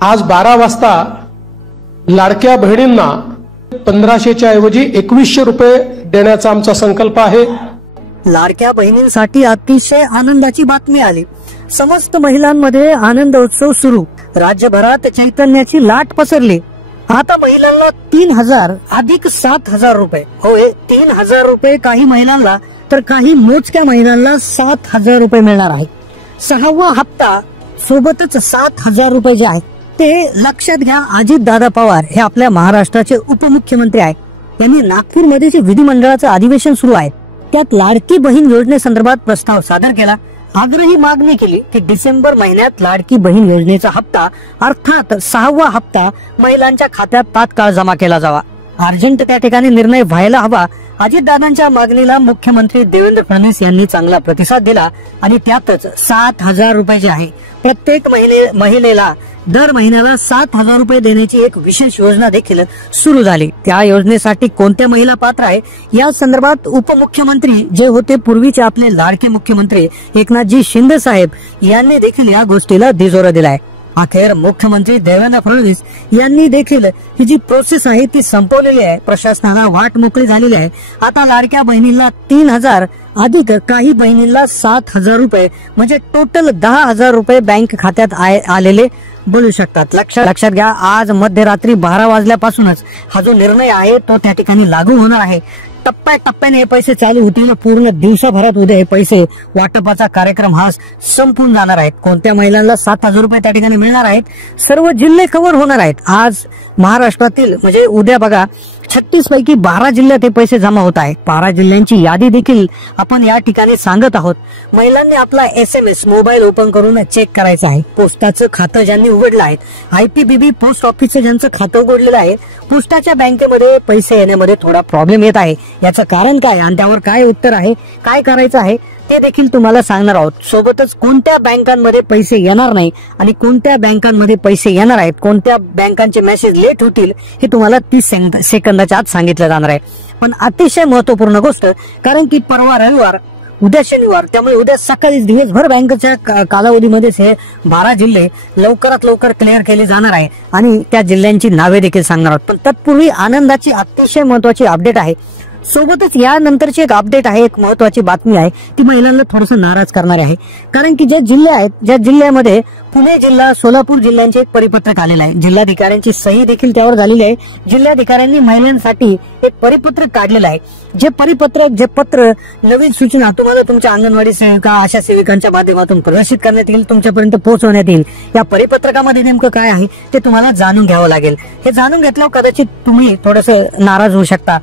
आज 12 वाजता लाडक्या बहिणींना 1500च्या ऐवजी 2100 रुपये देण्याचा आमचा संकल्प आहे। लाडक्या बहिणींसाठी अतिशय आनंदाची बातमी आली। समस्त महिलांमध्ये आनंद उत्सव सुरू। राज्यभरात चैतन्याची लाट पसरली। आता महिलांना 3000 अधिक 7000 रुपये, होय 3000 रुपये काही महिलांना तर काही मोजक्या महिलांना 7000 रुपये मिळणार आहे। 6वा हप्ता सोबतच 7000 रुपये जे आहेत ते लक्षात घ्या। अजित दादा पवार हे आपल्या महाराष्ट्राचे उपमुख्यमंत्री आहेत। त्यांनी नागपूरमध्ये जे विधिमंडळाचं अधिवेशन सुरू आहे त्यात लाडकी बहीण योजनेसंदर्भात प्रस्ताव सादर केला। आग्रही मागणी केली की डिसेंबर महिन्यात लाडकी बहीण योजनेचा हप्ता अर्थात 6वा हप्ता महिलांच्या खात्यात तात्काळ जमा केला जावा। अर्जंट त्या ठिकाणी निर्णय व्हायला हवा। अजितदादांच्या मागणीला मुख्यमंत्री देवेंद्र फडणवीस यांनी चांगला प्रतिसाद दिला आणि त्यातच 7000 रुपये जे आहे प्रत्येक महिलेला दर महिन्याला 7000 रुपये देण्याची एक विशेष योजना देखील सुरू झाली। त्या योजनेसाठी कोणत्या महिला पात्र आहे या संदर्भात उपमुख्यमंत्री जे होते पूर्वीचे आपले लाडके मुख्यमंत्री एकनाथजी शिंदे साहेब यांनी देखील या गोष्टीला दुजोरा दिलाय। अखेर मुख्यमंत्री देवेंद्र फडणवीस यांनी देखील ही जी प्रोसेस आहे ती संपवलेली आहे। प्रशासनाला वाट मोकळी झालेली आहे। आता लाडक्या बहिणींना 3000 अधिक काही बहिणींना 7000 रुपये म्हणजे टोटल 10000 रुपये बँक खात्यात आलेले बोलू शकतात। लक्षात घ्या, आज मध्यरात्री 12 वाजल्यापासूनच हा जो निर्णय आहे तो त्या ठिकाणी लागू होणार आहे। टप्प्याटप्प्याने हे पैसे चालू होतील। पूर्ण दिवसाभरात उद्या हे पैसे वाटपाचा कार्यक्रम हा संपून जाणार आहे। कोणत्या महिलांना 7000 रुपये त्या ठिकाणी मिळणार आहेत, सर्व जिल्हे कव्हर होणार आहेत। आज महाराष्ट्रातील म्हणजे उद्या बघा 36 पैकी 12 जिल्ह्यात हे पैसे जमा होत आहेत। 12 जिल्ह्यांची यादी देखील आपण या ठिकाणी सांगत आहोत। महिलांनी आपला SMS मोबाईल ओपन करून चेक करायचं आहे। पोस्टाचं खातं ज्यांनी उघडलं आहे, IPBB पोस्ट ऑफिसचं ज्यांचं खातं उघडलेलं आहे, पोस्टाच्या बँकेमध्ये पैसे येण्यामध्ये थोडा प्रॉब्लेम येत आहे। याचं कारण काय आणि त्यावर काय उत्तर आहे, काय करायचं आहे ते देखील तुम्हाला सांगणार आहोत। सोबतच कोणत्या बँकांमध्ये पैसे येणार नाही आणि कोणत्या बँकांमध्ये पैसे येणार आहेत, कोणत्या बँकांचे मेसेज लेट होतील हे तुम्हाला 30 सेकंदाच्या आत सांगितलं जाणार आहे। पण अतिशय महत्वपूर्ण गोष्ट, कारण की परवा रविवार उद्या शनिवार, त्यामुळे उद्या सकाळी दिवसभर बँकेच्या कालावधीमध्येच हे 12 जिल्हे लवकरात लवकर क्लिअर केले जाणार आहे आणि त्या जिल्ह्यांची नावे देखील सांगणार आहोत। पण तत्पूर्वी आनंदाची अतिशय महत्वाची अपडेट आहे। सोबतच यानंतरची एक अपडेट आहे, एक महत्वाची बातमी आहे, ती महिलांना थोडस नाराज करणारी आहे। कारण की जे जिल्हे आहेत, ज्या जिल्ह्यामध्ये पुणे जिल्हा, सोलापूर जिल्ह्यांचे एक परिपत्रक आलेलं आहे, जिल्हाधिकाऱ्यांची सही देखील त्यावर झालेली आहे। जिल्हाधिकाऱ्यांनी महिलांसाठी एक परिपत्रक काढलेलं आहे। जे परिपत्रक, जे पत्र, नवीन सूचना तुम्हाला तुमच्या अंगणवाडी सेविका, आशा सेविकांच्या माध्यमातून प्रदर्शित करण्यात येईल, तुमच्यापर्यंत पोहोचवण्यात येईल। या परिपत्रकामध्ये नेमकं काय आहे ते तुम्हाला जाणून घ्यावं लागेल। हे जाणून घेतल्यावर कदाचित तुम्ही थोडस नाराज होऊ शकता,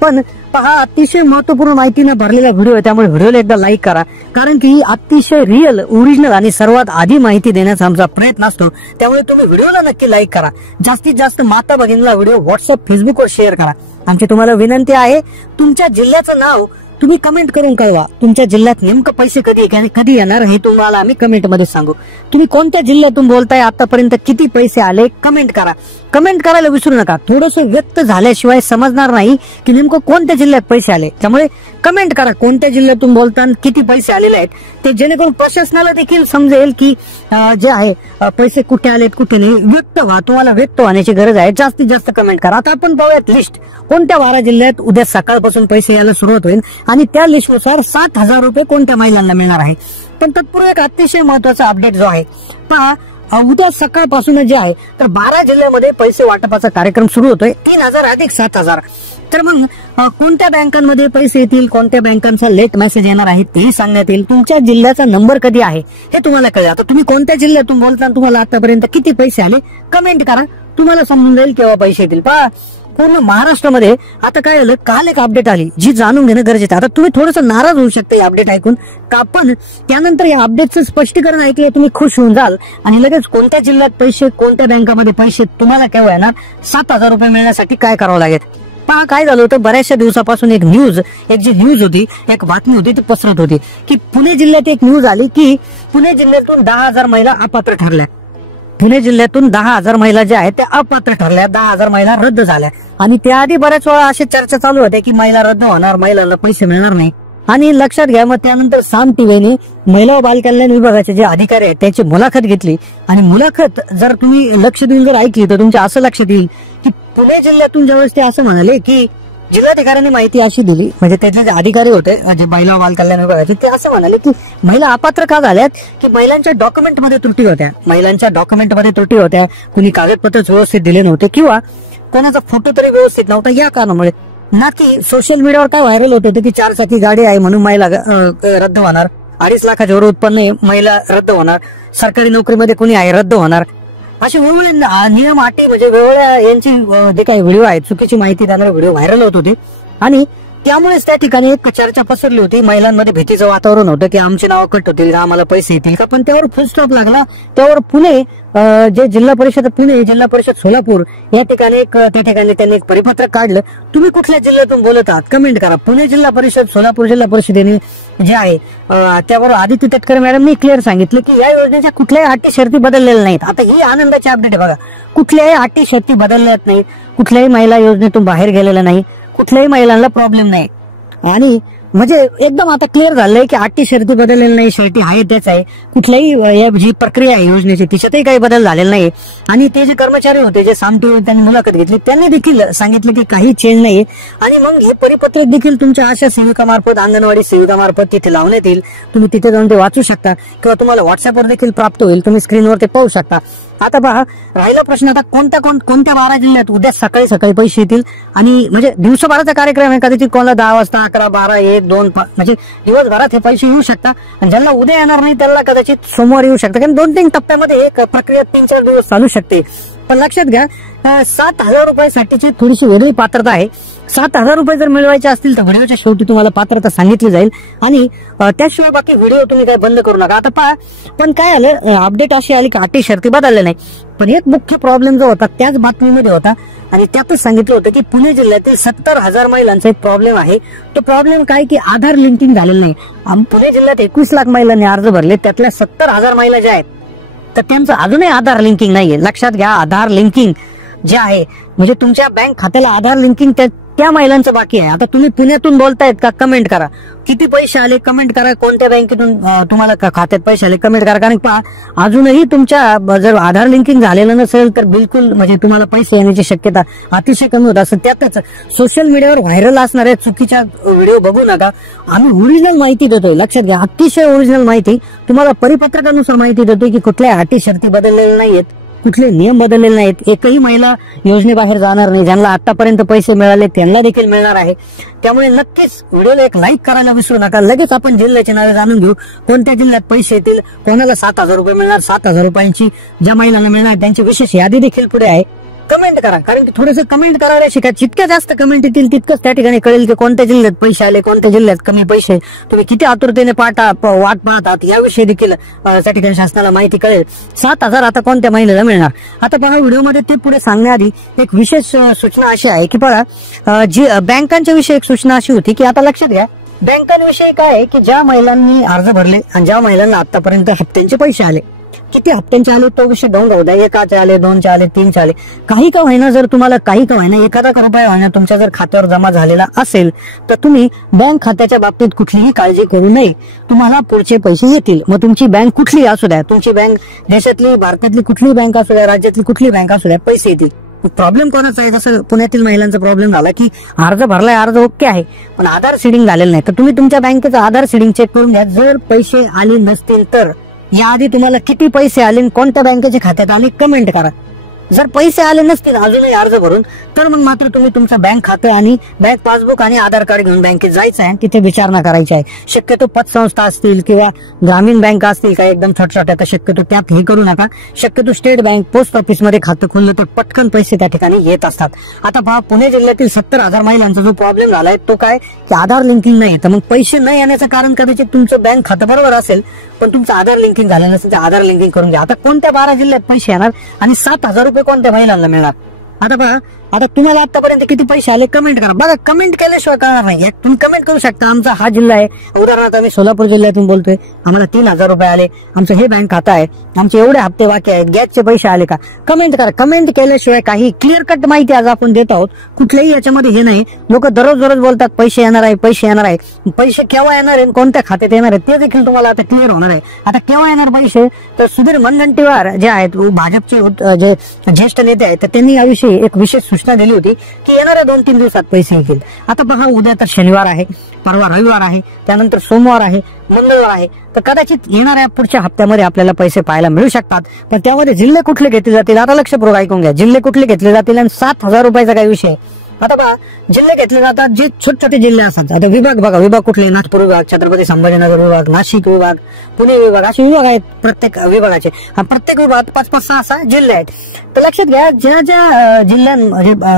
पण पहा अतिशय महत्वपूर्ण माहितीने भरलेला व्हिडिओ आहे, त्यामुळे व्हिडिओला एकदा लाईक करा। कारण की ही अतिशय रिअल, ओरिजिनल आणि सर्वात आधी माहिती देण्याचा आमचा प्रयत्न असतो, त्यामुळे तुम्ही व्हिडिओला नक्की लाईक करा। जास्तीत जास्त माता भगिनीला व्हिडिओ व्हॉट्सअप, फेसबुकवर शेअर करा। आमची तुम्हाला विनंती आहे, तुमच्या जिल्ह्याचं नाव तुम्ही कमेंट करून कळवा। तुमच्या जिल्ह्यात नेमकं पैसे कधी येणार हे तुम्हाला आम्ही कमेंट मध्ये सांगू। तुम्ही कोणत्या जिल्ह्यातून बोलताय, आतापर्यंत किती पैसे आले, कमेंट करा। कमेंट करायला विसरू नका, थोडस व्यक्त झाल्याशिवाय समजणार नाही की नेमकं कोणत्या जिल्ह्यात पैसे आले। त्यामुळे कमेंट करा कोणत्या जिल्ह्यातून बोलताना किती पैसे आलेले आहेत, ते जेणेकरून प्रशासनाला देखील समजेल की जे आहे पैसे कुठे आलेत कुठे नाही। व्यक्त व्हा, तुम्हाला व्यक्त होण्याची गरज आहे। जास्तीत जास्त कमेंट करा। आता आपण पाहूयात लिस्ट, कोणत्या 12 जिल्ह्यात उद्या सकाळपासून पैसे यायला सुरुवात होईल आणि त्या लिस्टनुसार 7000 रुपये कोणत्या महिलांना मिळणार आहे। पण तत्पूर्वी एक अतिशय महत्वाचा अपडेट जो आहे, पहा उद्या सकाळपासून जे आहे तर 12 जिल्ह्यामध्ये पैसे वाटपाचा कार्यक्रम सुरू होतोय। 3000 अधिक 7000। तर मग कोणत्या बँकांमध्ये पैसे येतील, कोणत्या बँकांचा लेट मेसेज येणार आहे ते सांगण्यात येईल। तुमच्या जिल्ह्याचा नंबर कधी आहे हे तुम्हाला कळेल। आता तुम्ही कोणत्या जिल्ह्यातून बोलताना तुम्हाला आतापर्यंत किती पैसे आले कमेंट करा, तुम्हाला समजून जाईल केव्हा पैसे येतील। पहा पूर्ण महाराष्ट्रामध्ये आता काय झालं, काल एक अपडेट आली जी जाणून घेणं गरजेचं आहे। आता तुम्ही थोडस नाराज होऊ शकता या अपडेट ऐकून, का पण त्यानंतर या अपडेटचं स्पष्टीकरण ऐकले तुम्ही खुश होऊन जाल आणि लगेच कोणत्या जिल्ह्यात पैसे, कोणत्या बँकामध्ये पैसे तुम्हाला केव्हा येणार, 7000 रुपये मिळण्यासाठी काय करावं लागेल। पहा काय झालं होतं, बऱ्याचशा दिवसापासून एक जी न्यूज होती, एक बातमी होती ती पसरत होती की पुणे जिल्ह्यात एक न्यूज आली की पुणे जिल्ह्यातून 10000 महिला अपात्र ठरल्या। पुणे जिल्ह्यातून 10000 महिला ज्या आहेत त्या अपात्र ठरल्या, 10000 महिला रद्द झाल्या। आणि त्याआधी बऱ्याच वेळा अशी चर्चा चालू होते की महिला रद्द होणार, महिलांना पैसे मिळणार नाही। आणि लक्षात घ्या, मग त्यानंतर साम टीव्हीने महिला व बालकल्याण विभागाचे जे अधिकारी आहेत त्याची मुलाखत घेतली. आणि मुलाखत जर तुम्ही लक्ष देऊन जर ऐकली तर तुमच्या असं लक्षात येईल की पुणे जिल्ह्यातून ज्यावेळेस ते असं म्हणाले की जिल्हाधिकाऱ्यांनी माहिती अशी दिली, म्हणजे त्याचे जे अधिकारी होते जे महिला व बालकल्याण विभागाचे, ते असं म्हणाले की महिला अपात्र का झाल्यात की महिलांच्या डॉक्युमेंटमध्ये त्रुटी होत्या, महिलांच्या डॉक्युमेंटमध्ये त्रुटी होत्या, कुणी कागदपत्र व्यवस्थित दिले नव्हते किंवा कोणाचा फोटो तरी व्यवस्थित नव्हता, या कारणामुळे. ना की सोशल मीडियावर काय व्हायरल होत होते की 4 चाकी गाडी आहे म्हणून महिला रद्द होणार, 2.5 लाखाच्या वर उत्पन्न आहे महिला रद्द होणार, सरकारी नोकरीमध्ये कोणी आहे रद्द होणार, असे वेगवेगळे नियम अटी, म्हणजे वेगवेगळ्या यांची जे काही व्हिडिओ आहेत चुकीची माहिती देणारे व्हिडिओ व्हायरल होत होते. आणि त्यामुळेच त्या ठिकाणी एक चर्चा पसरली होती, महिलांमध्ये भीतीचं वातावरण होतं की आमचे नाव कट होतील, आम्हाला पैसे येतील का. पण त्यावर फुल स्टॉप लागला. त्यावर पुणे जे जिल्हा परिषद पुणे, जिल्हा परिषद सोलापूर या ठिकाणी त्या ठिकाणी त्यांनी एक परिपत्रक काढलं. तुम्ही कुठल्या जिल्ह्यातून बोलत आहात कमेंट करा. पुणे जिल्हा परिषद, सोलापूर जिल्हा परिषदेने जे आहे त्यावर आदित्य तटकरे मॅडमनी क्लिअर सांगितलं की या योजनेच्या कुठल्याही अटी शर्ती बदललेल्या नाहीत. आता ही आनंदाची अपडेट आहे बघा, कुठल्याही अटी शर्ती बदलल्या नाहीत, कुठल्याही महिला योजनेतून बाहेर गेलेल्या नाही, कुठल्याही महिलांना प्रॉब्लेम नाही. आणि म्हणजे एकदम आता क्लिअर झालंय की अटी शर्ती बदललेल्या नाही, शर्ती आहे त्याच आहे, कुठल्याही जी प्रक्रिया आहे योजनेची तिच्यातही काही बदल झालेला नाही. आणि ते जे कर्मचारी होते जे साम टीव्ही त्यांनी मुलाखत घेतली त्यांनी देखील सांगितलं की काही चेंज नाही. आणि मग हे परिपत्रक देखील तुमच्या आशा सेविकामार्फत, अंगणवाडी सेविकामार्फत तिथे लावण्यात येईल. तुम्ही तिथे जाऊन ते वाचू शकता किंवा तुम्हाला व्हॉट्सअपवर देखील प्राप्त होईल, तुम्ही स्क्रीनवर ते पाहू शकता. आता पहा, राहिला प्रश्न आता कोणत्या 12 जिल्ह्यात उद्या सकाळी सकाळी पैसे येतील. आणि म्हणजे दिवसभराचा कार्यक्रम आहे, कदाचित कोणाला 10 वाजता, 11, 12, 1, 2, म्हणजे दिवसभरात हे पैसे येऊ शकतात. आणि ज्यांना उद्या येणार नाही त्याला कदाचित सोमवार येऊ शकतात, कारण 2-3 टप्प्यामध्ये एक प्रक्रिया 3-4 दिवस चालू शकते. पण लक्षात घ्या, 7,000 रुपयासाठीची थोडीशी वेगळी पात्रता आहे. 7,000 रुपये जर मिळवायचे असतील तर व्हिडिओच्या शेवटी तुम्हाला पात्रता सांगितली जाईल. आणि त्याशिवाय बाकी व्हिडिओ तुम्ही काय बंद करू नका. आता पहा, पण काय आलं, अपडेट अशी आली की अटी शर्ती बदलल्या नाही. पण एक मुख्य प्रॉब्लेम जो होता त्याच बातमीमध्ये होता आणि त्यातच सांगितलं होतं की पुणे जिल्ह्यातील 70,000 महिलांचा एक प्रॉब्लेम आहे. तो प्रॉब्लेम काय की आधार लिंकिंग झालेलं नाही. पुणे जिल्ह्यात 21 लाख महिलांनी अर्ज भरले, त्यातल्या 70,000 महिला ज्या आहेत तर त्यांचं अजूनही आधार लिंकिंग नाहीये. लक्षात घ्या, आधार लिंकिंग जे आहे म्हणजे तुमच्या बँक खात्याला आधार लिंकिंग त्या महिलांचं बाकी आहे. आता तुम्ही पुण्यातून बोलतायत का, कमेंट करा. किती पैसे आले कमेंट करा, कोणत्या बँकेतून तुम्हाला खात्यात पैसे आले कमेंट करा. कारण पहा, अजूनही तुमच्या जर आधार लिंकिंग झालेलं नसेल तर बिलकुल म्हणजे तुम्हाला पैसे येण्याची शक्यता अतिशय कमी होत असते. त्यातच सोशल मीडियावर व्हायरल असणाऱ्या चुकीच्या व्हिडिओ बघू नका. आम्ही ओरिजिनल माहिती देतोय, लक्षात घ्या, अतिशय ओरिजिनल माहिती तुम्हाला परिपत्रकानुसार माहिती देतोय की कुठल्या अटी शर्ती बदललेल्या नाहीयेत, कुठले नियम बदललेले नाहीत. एकही महिला योजनेबाहेर जाणार नाही. ज्यांना आतापर्यंत पैसे मिळाले त्यांना देखील मिळणार आहे. त्यामुळे नक्कीच व्हिडिओला एक लाईक करायला विसरू नका. लगेच आपण जिल्ह्याची नावे जाणून घेऊ, कोणत्या जिल्ह्यात पैसे येतील, कोणाला 7,000 रुपये मिळणार. 7,000 रुपयांची ज्या महिलांना मिळणार त्यांची विशेष यादी देखील पुढे आहे. कमेंट करा, कारण की थोडंसं कमेंट करायला शिका. जितक्या जास्त कमेंट येतील तितकंच त्या ठिकाणी कळेल की कोणत्या जिल्ह्यात पैसे आले, कोणत्या जिल्ह्यात कमी पैसे, तुम्ही किती आतुरतेने वाट पाहतात याविषयी देखील त्या ठिकाणी शासनाला माहिती कळेल. 7,000 आता कोणत्या महिलेला मिळणार. आता बघा, व्हिडिओमध्ये ते पुढे सांगण्याआधी एक विशेष सूचना अशी आहे की बघा, जी बँकांच्या विषयी एक सूचना अशी होती की आता लक्षात घ्या, बँकांविषयी काय आहे की ज्या महिलांनी अर्ज भरले आणि ज्या महिलांना आतापर्यंत हप्त्यांचे पैसे आले, किती हप्त्यांचे आले तो विषय डाऊन राहू द्या. 1चे आले, 2चे आले, 3चे आले, काही का होईना, जर तुम्हाला काही का होईना 1,000 रुपये होईना तुमच्या जर खात्यावर जमा झालेला असेल तर तुम्ही बँक खात्याच्या बाबतीत कुठलीही काळजी करू नये. तुम्हाला पुढचे पैसे येतील. मग तुमची बँक कुठली असू द्या, तुमची बँक देशातली, भारतातली कुठली बँक असू द्या, राज्यातली कुठली बँक असू द्या, पैसे येतील. प्रॉब्लेम कोणाचा आहे, जसं पुण्यातील महिलांचा प्रॉब्लेम झाला की अर्ज भरलाय, अर्ज ओके आहे पण आधार सीडिंग झालेलं नाही. तर तुम्ही तुमच्या बँकेचं आधार सीडिंग चेक करून घ्या. जर पैसे आले नसतील तर याआधी तुम्हाला किती पैसे आले, कोणत्या बँकेच्या खात्यात आले कमेंट करा. जर पैसे आले नसतील अजूनही अर्ज भरून तर मग मात्र तुम्ही तुमचं बँक खातं आणि बँक पासबुक आणि आधार कार्ड घेऊन बँकेत जायचं आहे, तिथे विचारणा करायची आहे. शक्यतो पतसंस्था असतील किंवा ग्रामीण बँक असतील काय एकदम छोट्या तर शक्यतो त्यात हे करू नका. शक्यतो स्टेट बँक, पोस्ट ऑफिसमध्ये खातं खोललं तर पटकन पैसे त्या ठिकाणी येत असतात. आता पहा, पुणे जिल्ह्यातील 70,000 महिलांचा जो प्रॉब्लेम झालाय तो काय की आधार लिंकिंग नाही. तर मग पैसे न येण्याचं कारण कदाचित तुमचं बँक खातं बरोबर असेल पण तुमचं आधार लिंकिंग झालं नसेल तर आधार लिंकिंग करून घ्या. आता कोणत्या 12 जिल्ह्यात पैसे येणार आणि 7,000 रुपये कोणत्या महिलांना मिळणार. आता पहा, आता तुम्हाला आतापर्यंत किती पैसे आले कमेंट करा. बघा, कमेंट केल्याशिवाय कळणार नाही. तुम्ही कमेंट करू शकता, आमचा हा जिल्हा आहे, उदाहरणार्थ आम्ही सोलापूर जिल्ह्यातून बोलतोय, आम्हाला 3,000 रुपये आले, आमचं हे बँक खातं आहे, आमचे एवढे हप्ते बाकी आहेत, गॅसचे पैसे आले का, कमेंट करा. कमेंट केल्याशिवाय काही क्लिअर कट माहिती आज आपण देत आहोत. कुठल्याही याच्यामध्ये हे नाही. लोक दररोज बोलतात पैसे येणार आहे, पैसे येणार आहे. पैसे केव्हा येणार आहे, कोणत्या खात्यात येणार आहे ते देखील तुम्हाला आता क्लिअर होणार आहे. आता केव्हा येणार पैसे, तर सुधीर मुनगंटीवार जे आहेत भाजपचे जे ज्येष्ठ नेते आहेत, तर त्यांनी याविषयी एक विशेष सूचना दिली होती की येणाऱ्या 2-3 दिवसात पैसे येतील. आता पहा, उद्या तर शनिवार आहे, परवा रविवार आहे, त्यानंतर सोमवार आहे, मंगळवार आहे, तर कदाचित येणाऱ्या पुढच्या हप्त्यामध्ये आपल्याला पैसे पाहायला मिळू शकतात. पण त्यामध्ये जिल्हे कुठले घेतले जातील, आता लक्षपूर्वक ऐकून घ्या. जिल्हे कुठले घेतले जातील आणि 7,000 रुपयाचा काही विषय. आता बघा, जिल्हे घेतले जातात जे छोटे छोटे जिल्हे असतात. आता विभाग बघा, विभाग कुठले, नागपूर विभाग, छत्रपती संभाजीनगर विभाग, नाशिक विभाग, पुणे विभाग, असे विभाग आहेत प्रत्येक विभागाचे. प्रत्येक विभागात 5-5-6 जिल्हे आहेत. तर लक्षात घ्या, ज्या ज्या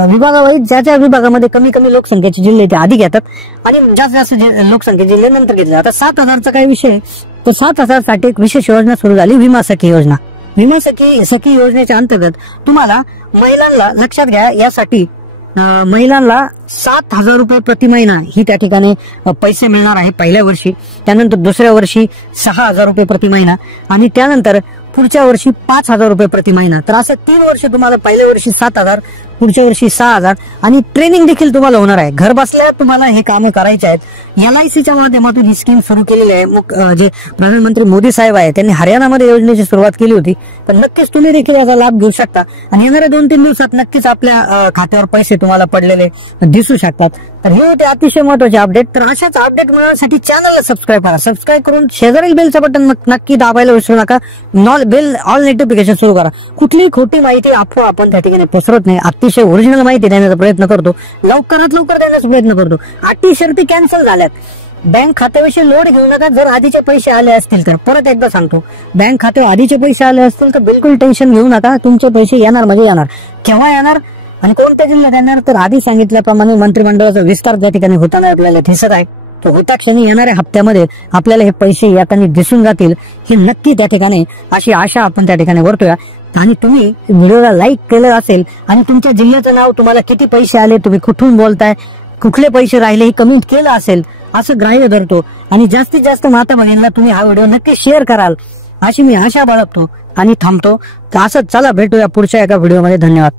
विभागावाईज ज्या विभागामध्ये कमी कमी लोकसंख्येचे जिल्हे ते आधी घेतात आणि जास्त लोकसंख्येचे जिल्हे नंतर घेतले. आता 7,000चा काही विषय, तर 7,000 साठी एक विशेष योजना सुरू झाली, विमा सखी योजना. विमा सखी योजनेच्या अंतर्गत तुम्हाला महिलांना, लक्षात घ्या, यासाठी महिलांना 7,000 रुपये प्रति महिना ही त्या ठिकाणी पैसे मिळणार आहे पहिल्या वर्षी. त्यानंतर दुसऱ्या वर्षी 6,000 रुपये प्रति महिना आणि त्यानंतर पुढच्या वर्षी 5,000 रुपये प्रति महिना. तर असं 3 वर्ष तुम्हाला, पहिल्या वर्षी 7,000, पुढच्या वर्षी 6,000 आणि ट्रेनिंग देखील तुम्हाला होणार आहे. घर बसल्या तुम्हाला हे कामं करायचे आहेत. LICच्या माध्यमातून ही स्कीम सुरू केलेली आहे. जे प्रधानमंत्री मोदी साहेब आहे त्यांनी हरियाणामध्ये योजनेची सुरुवात केली होती. पण नक्कीच तुम्ही देखील याचा लाभ घेऊ शकता आणि येणाऱ्या 2-3 दिवसात नक्कीच आपल्या खात्यावर पैसे तुम्हाला पडलेले दिसू शकतात. तर हे होते अतिशय महत्वाचे अपडेट. तर अशाच अपडेट मिळवण्यासाठी चॅनलला सबस्क्राईब करा. सबस्क्राईब करून शेजारील बेलचं बटन नक्की दाबायला विसरू नका. बेल ऑल नोटिफिकेशन सुरू करा. कुठलीही खोटी माहिती अफवा आपण त्या ठिकाणी पसरत नाही. अतिशय ओरिजिनल माहिती देण्याचा प्रयत्न करतो, लवकरात लवकर देण्याचा प्रयत्न करतो. अटी शर्ती कॅन्सल झाल्यात. बँक खात्याविषयी लोड घेऊ नका. जर आधीचे पैसे आले असतील तर, परत एकदा सांगतो, बँक खात्यावर आधीचे पैसे आले असतील तर बिलकुल टेन्शन घेऊ नका. तुमचे पैसे येणार म्हणजे येणार. केव्हा येणार आणि कोणत्या जिल्ह्यात येणार, तर आधी सांगितल्याप्रमाणे मंत्रिमंडळाचा विस्तार त्या ठिकाणी होताना आपल्याला दिसत आहे. तो होत्या क्षणी येणाऱ्या हप्त्यामध्ये आपल्याला हे पैसे येताना दिसून जातील, हे नक्की त्या ठिकाणी अशी आशा आपण त्या ठिकाणी करतोय. आणि तुम्ही व्हिडिओला लाईक केलं असेल आणि तुमच्या जिल्ह्याचं नाव, तुम्हाला किती पैसे आले, तुम्ही कुठून बोलताय, कुठले पैसे राहिले, हे कमेंट केलं असेल असं ग्राह्य धरतो. आणि जास्तीत जास्त माता भगिनींना तुम्ही हा व्हिडिओ नक्की शेअर कराल अशी मी आशा बाळगतो आणि थांबतो. तर असंच चला, भेटूया पुढच्या एका व्हिडिओमध्ये. धन्यवाद.